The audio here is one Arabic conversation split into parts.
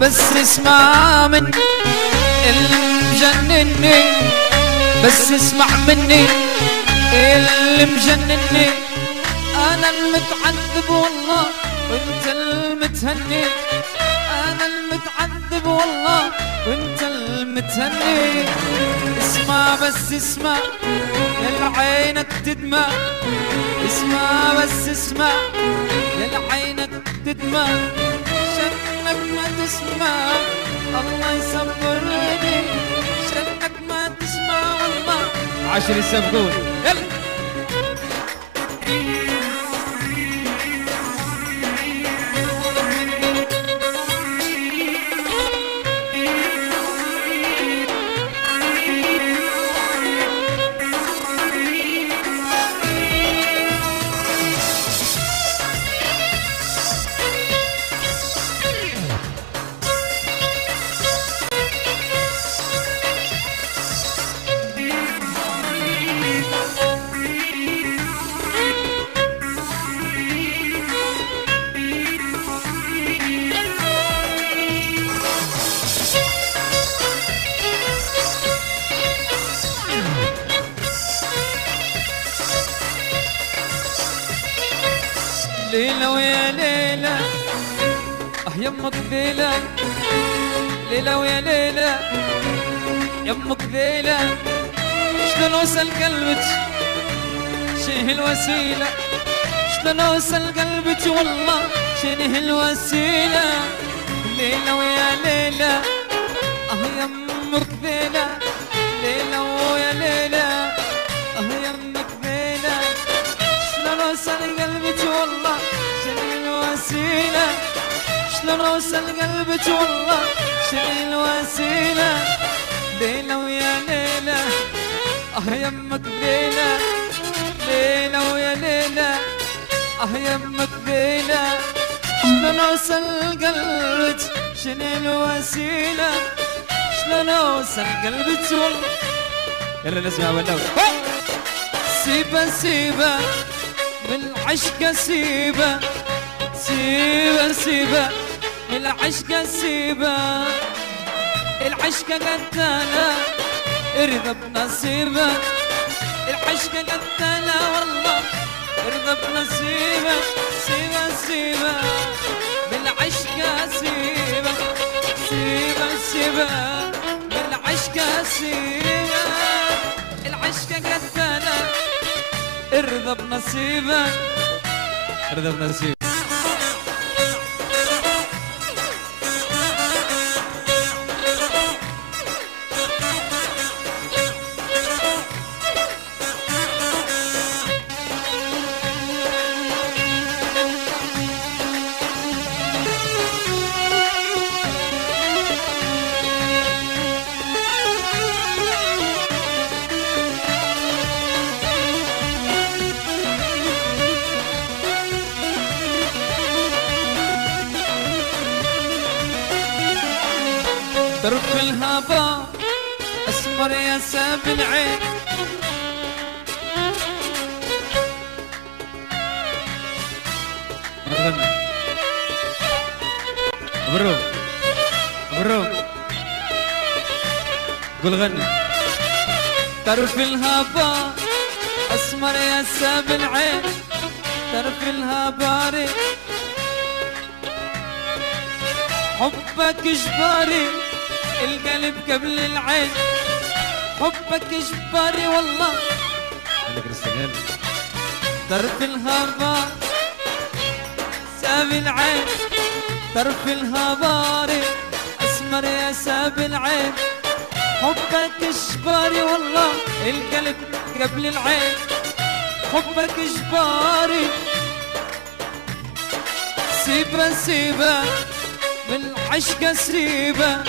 بس اسمع مني اللي مجنني، بس اسمع مني اللي مجنني. انا المتعذب والله وانت المتهني، انا المتعذب والله وانت المتهني. اسمع بس اسمع يا عينك تدمع، اسمع بس اسمع يا عينك تدمع. شنك ما تسمع الله يصبرني، شنك ما تسمع والله. 10 يسبقون يلا. ليلة ويا ليلة يمك ذيلة، ليلة ويا ليلة يمك ذيلة. شلون اوصل قلبك شنه الوسيلة، شلون اوصل قلبك والله شنه الوسيلة. ليلة ويا ليلة يمك ذيلة، ليلة ويا ليلة يمك ذيلة. شلون اوصل قلبك والله شنه الوسيلة، شلون اوصل قلبك والله شنه الوسيلة. ليلة ويا ليلة يمك ذيلة، ليلة ويا ليلة يمك ذيلة. شلون اوصل قلبك شنه الوسيلة، شلون اوصل قلبك والله. يلا نسمع والله. سيبه سيبه بالعشق سيبه، سيبه سيبه بالعشق سيبه. العشق قتاله ارضى بنصيبه، العشق قتاله والله ارضى بنصيبه. سيبه سيبه بالعشق سيبه، سيبه سيبه بالعشق سيبه. العشق قتاله ارضى بنصيبك، ارضى بنصيبك. طرف الهباء اسمر يا ساب العين، بروم بروم قول غني. طرف الهباء اسمر يا ساب العين، طرف الهباري حبك اجباري، القلب قبل العين حبك اجباري والله. طرف الهباء ساب العين، طرف الهباري اسمر يا ساب العين. حبك اجباري والله القلب قبل العين حبك اجباري. سيبه سيبه بالعشق سيبه،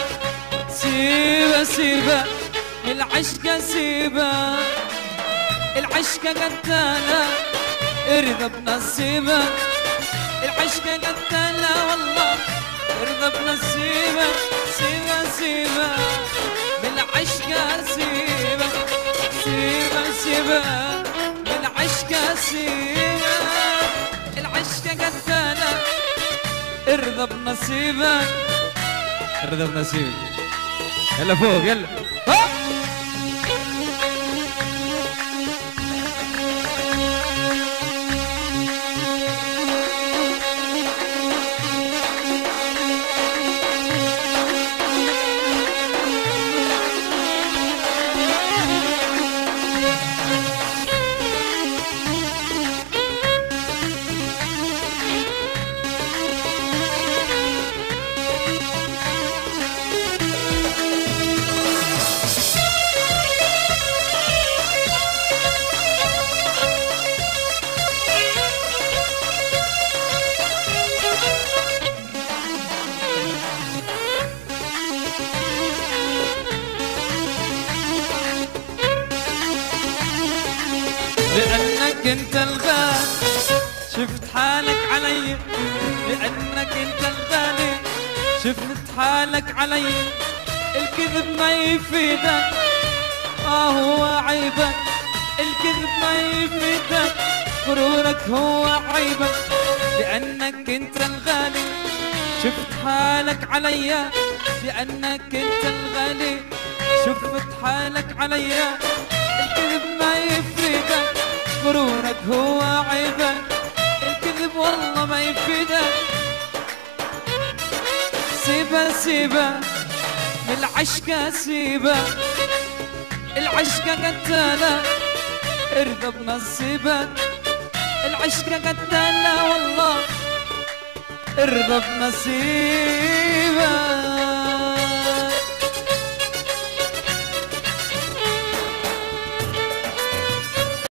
سيبه سيبه بالعشق سيبه. العشق قتاله ارضى بنصيبه، العشق قتاله والله ارضى بنصيبه. سيبه سيبه بالعشق سيبه، سيبه سيبه بالعشق سيبه. العشق قتاله ارضى بنصيبك، الرضا بنصيبك. يلا فوق يلا. ها لأنك انت الغالي شفت حالك علي، لأنك انت الغالي شفت حالك علي. الكذب ما يفيدك هو عيبك، الكذب ما يفيدك غرورك هو عيبك. لأنك انت الغالي شفت حالك علي، لأنك انت الغالي شفت حالك علي. الكذب ما يفيدك غرورك هو عيبك، الكذب والله ما يفيدك. سيبه سيبه من العشقة سيبه، العشقة قتالة ارضى بنصيبك. العشقة قتالة والله ارضى بنصيبك.